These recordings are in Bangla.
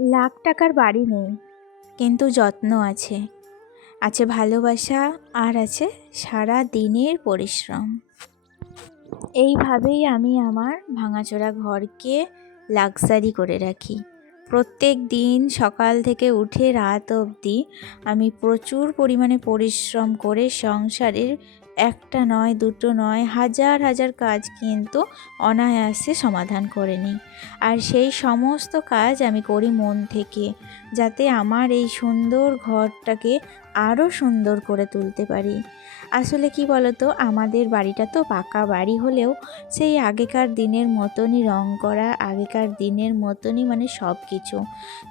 লাখ টাকার বাড়ি নেই, কিন্তু যত্ন আছে, আছে ভালোবাসা, আর আছে সারা দিনের পরিশ্রম। এইভাবেই আমি আমার ভাঙাচোরা ঘরকে লাক্সারি করে রাখি। প্রত্যেক দিন সকাল থেকে উঠে রাত অবধি আমি প্রচুর পরিমাণে পরিশ্রম করে সংসারের একটা নয় দুটো নয় হাজার হাজার কাজ কিন্তু অনায়াসে সমাধান করে নিই। আর সেই সমস্ত কাজ আমি করি মন থেকে, যাতে আমার এই সুন্দর ঘরটাকে আরও সুন্দর করে তুলতে পারি। আসলে কি বলতো, আমাদের বাড়িটা তো পাকা বাড়ি হলেও সেই আগেকার দিনের মতনই রং করা, আগেকার দিনের মতনই মানে সব কিছু।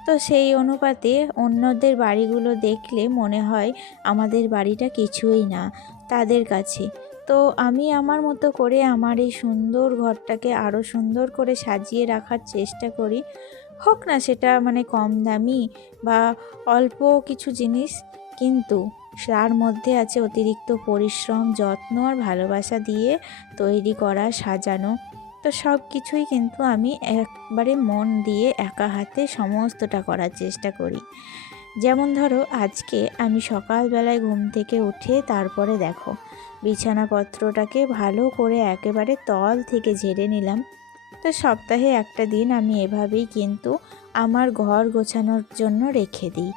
তো সেই অনুপাতে অন্যদের বাড়িগুলো দেখলে মনে হয় আমাদের বাড়িটা কিছুই না তাদের কাছে। তো আমি আমার মতো করে আমার এই সুন্দর ঘরটাকে আরও সুন্দর করে সাজিয়ে রাখার চেষ্টা করি। হোক না সেটা মানে কম দামি বা অল্প কিছু জিনিস, কিন্তু তার মধ্যে আছে অতিরিক্ত পরিশ্রম, যত্ন আর ভালোবাসা দিয়ে তৈরি করা, সাজানো। তো সব কিছুই কিন্তু আমি একবারে মন দিয়ে একা হাতে সমস্তটা করার চেষ্টা করি। যেমন ধরো, আজকে আমি সকালবেলায় ঘুম থেকে উঠে তারপরে দেখো বিছানাপত্রটাকে ভালো করে একেবারে তল থেকে ঝেড়ে নিলাম। তো সপ্তাহে একটা দিন আমি এভাবেই কিন্তু আমার ঘর গোছানোর জন্য রেখে দিই।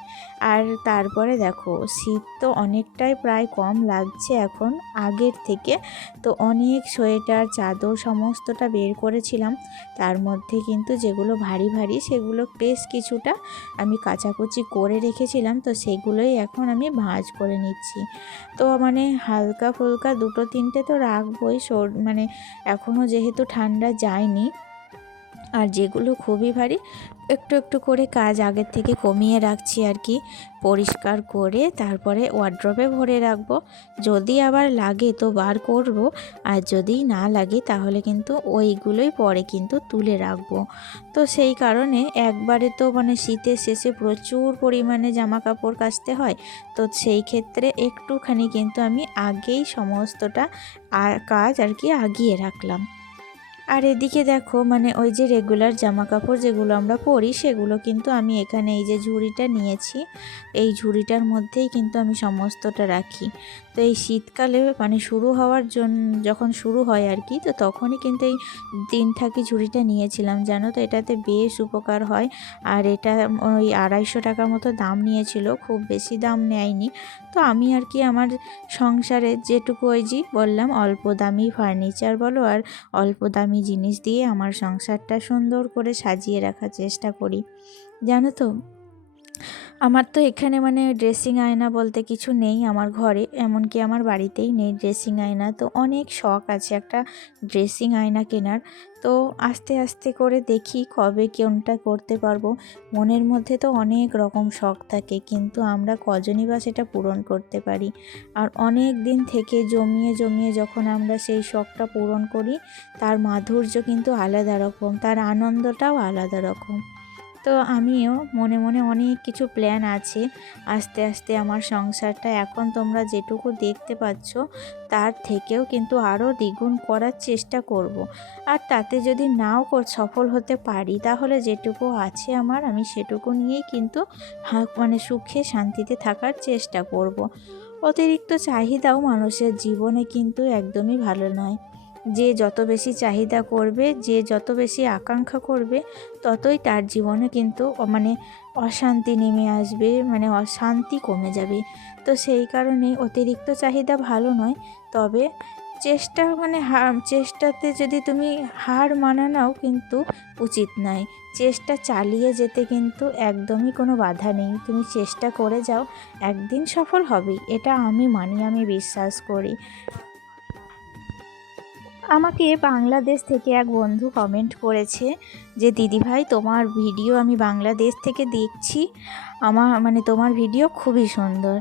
আর তারপরে দেখো, শীত তো অনেকটাই প্রায় কম লাগছে এখন আগের থেকে। তো অনেক সোয়েটার চাদর সমস্তটা বের করেছিলাম, তার মধ্যে কিন্তু যেগুলো ভারী ভারী সেগুলো বেশ কিছুটা আমি কাচাকুচি করে রেখেছিলাম। তো সেগুলোই এখন আমি ভাঁজ করে নিচ্ছি। তো মানে হালকা ফুলকা দুটো তিনটে তো রাখবই, মানে এখনও যেহেতু ঠান্ডা যায়নি। আর যেগুলো খুবই ভারী একটু একটু করে কাজ আগের থেকে কমিয়ে রাখছি আর কি, পরিষ্কার করে তারপরে ওয়ার্ড্রপে ভরে রাখবো। যদি আবার লাগে তো বার করব, আর যদি না লাগে তাহলে কিন্তু ওইগুলোই পরে কিন্তু তুলে রাখবো। তো সেই কারণে একবারে তো মানে শীতের শেষে প্রচুর পরিমাণে জামা কাপড় কাচতে হয়। তো সেই ক্ষেত্রে একটুখানি কিন্তু আমি আগেই সমস্তটা কাজ আর কি আগিয়ে রাখলাম। আর এদিকে দেখো, মানে ওই যে রেগুলার জামা কাপড় যেগুলো আমরা পরি সেগুলো কিন্তু আমি এখানে এই যে ঝুড়িটা নিয়েছি, এই ঝুড়িটার মধ্যেই কিন্তু আমি সমস্তটা রাখি। তো এই শীতকালে মানে শুরু হওয়ার জন্য যখন শুরু হয় আর কি, তো তখনই কিন্তু এই 3 থাকি ঝুড়িটা নিয়েছিলাম, জানো তো এটাতে বেশ উপকার হয়। আর এটা ওই 250 টাকা মতো দাম নিয়েছিল, খুব বেশি দাম নেয়নি। তো আমি আর কি আমার সংসারে যেটুকু ওই যে বললাম অল্প দামি ফার্নিচার বলো আর অল্প দামি জিনিস দিয়ে আমার সংসারটা সুন্দর করে সাজিয়ে রাখার চেষ্টা করি। জানো তো, আমার তো এখানে মানে ড্রেসিং আয়না বলতে কিছু নেই আমার ঘরে, এমনকি আমার বাড়িতেই নেই ড্রেসিং আয়না। তো অনেক শখ আছে একটা ড্রেসিং আয়না কেনার। তো আস্তে আস্তে করে দেখি কবে কোনটা করতে পারবো। মনের মধ্যে তো অনেক রকম শখ থাকে, কিন্তু আমরা কজনই বা সেটা পূরণ করতে পারি। আর অনেক দিন থেকে জমিয়ে জমিয়ে যখন আমরা সেই শখটা পূরণ করি, তার মাধুর্য কিন্তু আলাদা রকম, তার আনন্দটাও আলাদা রকম। তো আমিও মনে মনে অনেক কিছু প্ল্যান আছে। আস্তে আস্তে আমার সংসারটা এখন তোমরা যেটুকু দেখতে পাচ্ছ তার থেকেও কিন্তু আরও দ্বিগুণ করার চেষ্টা করব। আর তাতে যদি নাও সফল হতে পারি, তাহলে যেটুকু আছে আমার আমি সেটুকু নিয়েই কিন্তু মানে সুখে শান্তিতে থাকার চেষ্টা করব। অতিরিক্ত চাহিদাও মানুষের জীবনে কিন্তু একদমই ভালো নয়। যে যত বেশি চাহিদা করবে, যে যত বেশি আকাঙ্ক্ষা করবে, ততই তার জীবনে কিন্তু মানে অশান্তি নেমে আসবে, মানে অশান্তি কমে যাবে। তো সেই কারণে অতিরিক্ত চাহিদা ভালো নয়। তবে চেষ্টা মানে চেষ্টাতে যদি তুমি হার মানাও কিন্তু উচিত নয়। চেষ্টা চালিয়ে যেতে কিন্তু একদমই কোনো বাধা নেই। তুমি চেষ্টা করে যাও, একদিন সফল হবেই, এটা আমি মানি, আমি বিশ্বাস করি। আমাকে বাংলাদেশ থেকে এক বন্ধু কমেন্ট করেছে যে দিদিভাই, তোমার ভিডিও আমি বাংলাদেশ থেকে দেখছি, আমার মানে তোমার ভিডিও খুবই সুন্দর।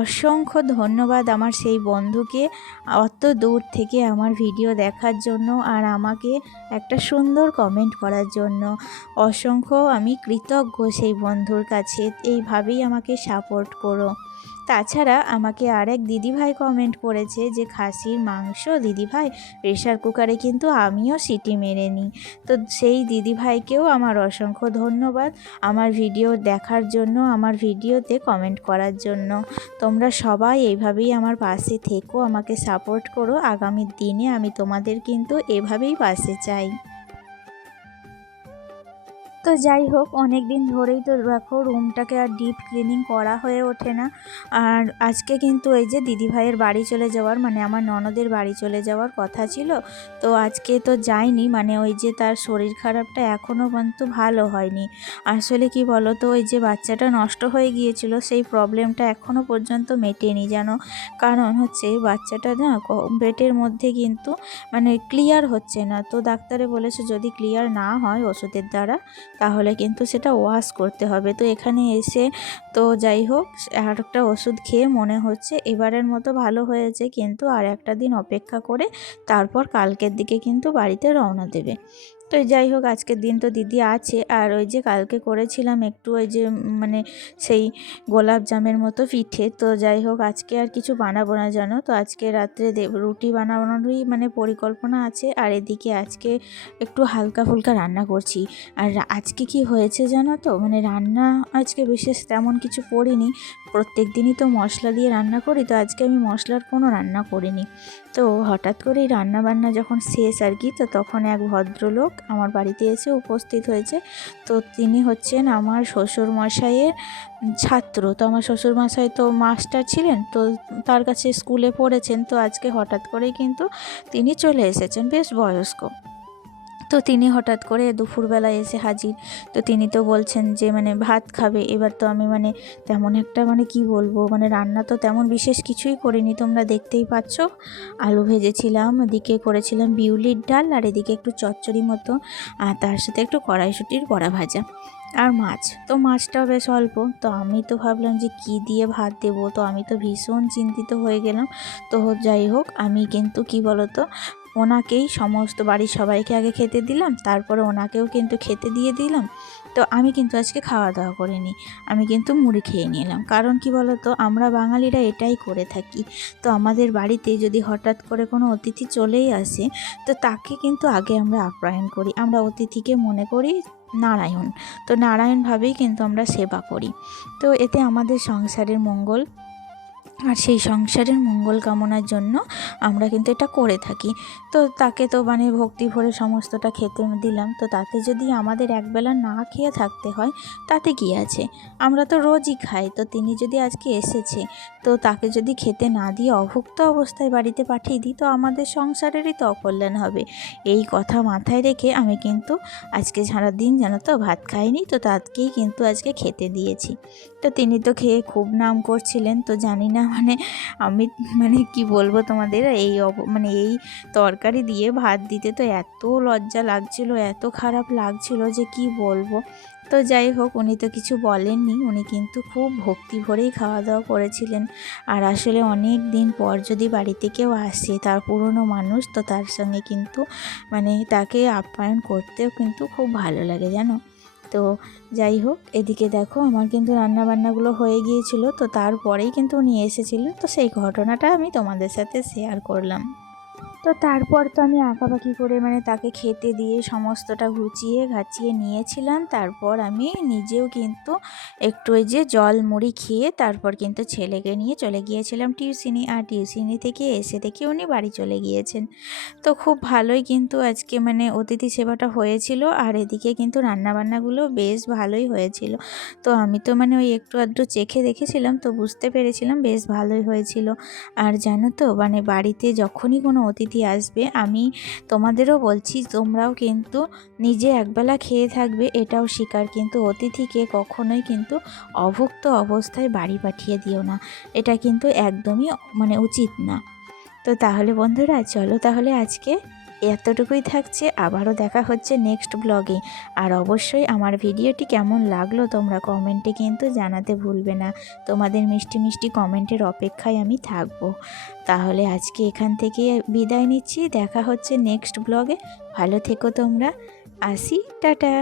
অসংখ্য ধন্যবাদ আমার সেই বন্ধুকে অত দূর থেকে আমার ভিডিও দেখার জন্য আর আমাকে একটা সুন্দর কমেন্ট করার জন্য। অসংখ্য আমি কৃতজ্ঞ সেই বন্ধুর কাছে। এইভাবেই আমাকে সাপোর্ট করো। তাছাড়া আমাকে আরেক দিদিভাই কমেন্ট করেছে যে খাসির মাংস দিদিভাই প্রেশার কুকারে কিন্তু আমিও সিটি মেরে নিই। তো সেই দিদিভাইকেও আমার অসংখ্য ধন্যবাদ আমার ভিডিও দেখার জন্য, আমার ভিডিওতে কমেন্ট করার জন্য। তোমরা সবাই এইভাবেই আমার পাশে থেকো, আমাকে সাপোর্ট করো। আগামী দিনে আমি তোমাদের কিন্তু এভাবেই পাশে চাই। তো যাই হোক, অনেক দিন ধরেই তো দেখো রুমটাকে আর ডিপ ক্লিনিং করা হয়ে ওঠে না। আর আজকে কিন্তু এই যে দিদিভাইয়ের বাড়ি চলে যাওয়ার, মানে আমার ননদের বাড়ি চলে যাওয়ার কথা ছিল, তো আজকে তো যাইনি। মানে ওই যে তার শরীর খারাপটা এখনও পর্যন্ত ভালো হয়নি। আসলে কি বলো তো, ওই যে বাচ্চাটা নষ্ট হয়ে গিয়েছিল সেই প্রবলেমটা এখনও পর্যন্ত মেটেনি জানো। কারণ হচ্ছে বাচ্চাটা না পেটের মধ্যে কিন্তু মানে ক্লিয়ার হচ্ছে না। তো ডাক্তারে বলেছে যদি ক্লিয়ার না হয় ওষুধের দ্বারা তাহলে কিন্তু সেটা ওয়াশ করতে হবে। তো এখানে এসে তো যাই হোক আর একটা ওষুধ খেয়ে মনে হচ্ছে এবারের মতো ভালো হয়েছে, কিন্তু আর একটা দিন অপেক্ষা করে তারপর কালকের দিকে কিন্তু বাড়িতে রওনা দেবে। তো যাই হোক আজকের দিন তো দিদি আছে। আর ওই যে কালকে করেছিলাম একটু ওই যে মানে সেই গোলাপ জামের মতো পিঠে। তো যাই হোক আজকে আর কিছু বানাবো না জানো। তো আজকে রাত্রে রুটি বানানোরই মানে পরিকল্পনা আছে। আর এদিকে আজকে একটু হালকা ফুলকা রান্না করছি। আর আজকে কি হয়েছে জানো তো, মানে রান্না আজকে বিশেষ তেমন কিছু করিনি। প্রত্যেক দিনই তো মশলা দিয়ে রান্না করি, তো আজকে আমি মশলার কোনো রান্না করিনি। তো হঠাৎ করেই রান্না বান্না যখন শেষ আর কি, তো তখন এক ভদ্রলোক আমার বাড়িতে এসে উপস্থিত হয়েছে। তো তিনি হচ্ছেন আমার শ্বশুরমশাইয়ের ছাত্র। তো আমার শ্বশুরমশাই তো মাস্টার ছিলেন, তো তার কাছে স্কুলে পড়েছেন। তো আজকে হঠাৎ করেই কিন্তু তিনি চলে এসেছেন, বেশ বয়স্ক। তো তিনি হঠাৎ করে দুপুরবেলায় এসে হাজির। তো তিনি তো বলছেন যে মানে ভাত খাবে। এবার তো আমি মানে তেমন একটা মানে কি বলবো, মানে রান্না তো তেমন বিশেষ কিছুই করিনি, তোমরা দেখতেই পাচ্ছ। আলু ভেজেছিলাম, এদিকে করেছিলাম বিউলির ডাল, আর এদিকে একটু চচ্চড়ি মতো, আর তার সাথে একটু কড়াইশুঁটির বড়া ভাজা আর মাছ। তো মাছটাও বেশ অল্প। তো আমি তো ভাবলাম যে কি দিয়ে ভাত দেবো, তো আমি তো ভীষণ চিন্তিত হয়ে গেলাম। তো যাই হোক আমি কিন্তু কি বলতো ওনাকেই সমস্ত বাড়ির সবাইকে আগে খেতে দিলাম, তারপরে ওনাকেও কিন্তু খেতে দিয়ে দিলাম। তো আমি কিন্তু আজকে খাওয়া দাওয়া করিনি, আমি কিন্তু মুড়ি খেয়ে নিলাম। কারণ কি বলতো আমরা বাঙালিরা এটাই করে থাকি। তো আমাদের বাড়িতে যদি হঠাৎ করে কোনো অতিথি চলেই আসে, তো তাকে কিন্তু আগে আমরা আপ্যায়ন করি। আমরা অতিথিকে মনে করি নারায়ণ। তো নারায়ণভাবেই কিন্তু আমরা সেবা করি। তো এতে আমাদের সংসারের মঙ্গল, আর সেই সংসারের মঙ্গল কামনার জন্য আমরা কিন্তু এটা করে থাকি। তো তাকে তো মানে ভক্তি ভরে সমস্তটা খেতে দিলাম। তো তাতে যদি আমাদের একবেলা না খেয়ে থাকতে হয় তাতে কি আছে, আমরা তো রোজই খাই। তো তিনি যদি আজকে এসেছে, তো তাকে যদি খেতে না দিয়ে অভুক্ত অবস্থায় বাড়িতে পাঠিয়ে দিই, তো আমাদের সংসারেরই তো অকল্যাণ হবে। এই কথা মাথায় রেখে আমি কিন্তু আজকে সারাদিন জানো তো ভাত খাইনি। তো তাকেই কিন্তু আজকে খেতে দিয়েছি। তো তিনি তো খেয়ে খুব নাম করছিলেন। তো জানি না মানে আমি মানে কি বলবো তোমাদের, এই মানে এই তরকারি দিয়ে ভাত দিতে তো এত লজ্জা লাগছিল, এত খারাপ লাগছিল যে কি বলবো। তো যাই হোক উনি তো কিছু বলেননি, উনি কিন্তু খুব ভক্তি ভরেই খাওয়া দাওয়া করেছিলেন। আর আসলে অনেক দিন পর যদি বাড়িতে কেউ আসে, তার পুরনো মানুষ, তো তার সঙ্গে কিন্তু মানে তাকে আপ্যায়ন করতেও কিন্তু খুব ভালো লাগে জানো। তো যাই হোক এদিকে দেখো আমার কিন্তু রান্নাবান্নাগুলো হয়ে গিয়েছিল। তো তারপরেই কিন্তু উনি এসেছিলেন, তো সেই ঘটনাটা আমি তোমাদের সাথে শেয়ার করলাম। তো তারপর তো আমি আঁকাবাকি করে মানে তাকে খেতে দিয়ে সমস্তটা গুছিয়ে গাছিয়ে নিয়েছিলাম। তারপর আমি নিজেও কিন্তু একটু ওই যে জল মুড়ি খেয়ে তারপর কিন্তু ছেলেকে নিয়ে চলে গিয়েছিলাম টিউশনি। আর টিউশনি থেকে এসে দেখি উনি বাড়ি চলে গিয়েছেন। তো খুব ভালোই কিন্তু আজকে মানে অতিথি সেবাটা হয়েছিল। আর এদিকে কিন্তু রান্নাবান্নাগুলো বেশ ভালোই হয়েছিল। তো আমি তো মানে ওই একটু আধটু চেখে দেখেছিলাম, তো বুঝতে পেরেছিলাম বেশ ভালোই হয়েছিল। আর জানো তো মানে বাড়িতে যখনই কোনো অতিথি আসবে, আমি তোমাদেরও বলছি তোমরাও কিন্তু নিজে একবেলা খেয়ে থাকবে এটাও শিকার, কিন্তু অতিথিকে কখনোই কিন্তু অভুক্ত অবস্থায় বাড়ি পাঠিয়ে দিও না, এটা কিন্তু একদমই মানে উচিত না। তো তাহলে বন্ধুরা চলো তাহলে আজকে এতটুকুই থাকছে, আবারও দেখা হচ্ছে নেক্সট ব্লগে। আর অবশ্যই আমার ভিডিওটি কেমন লাগলো তোমরা কমেন্টে কিন্তু জানাতে ভুলবে না। তোমাদের মিষ্টি মিষ্টি কমেন্টের অপেক্ষায় আমি থাকবো। তাহলে আজকে এখান থেকে বিদায় নিচ্ছি, দেখা হচ্ছে নেক্সট ব্লগে। ভালো থেকো তোমরা, আসি, টাটা।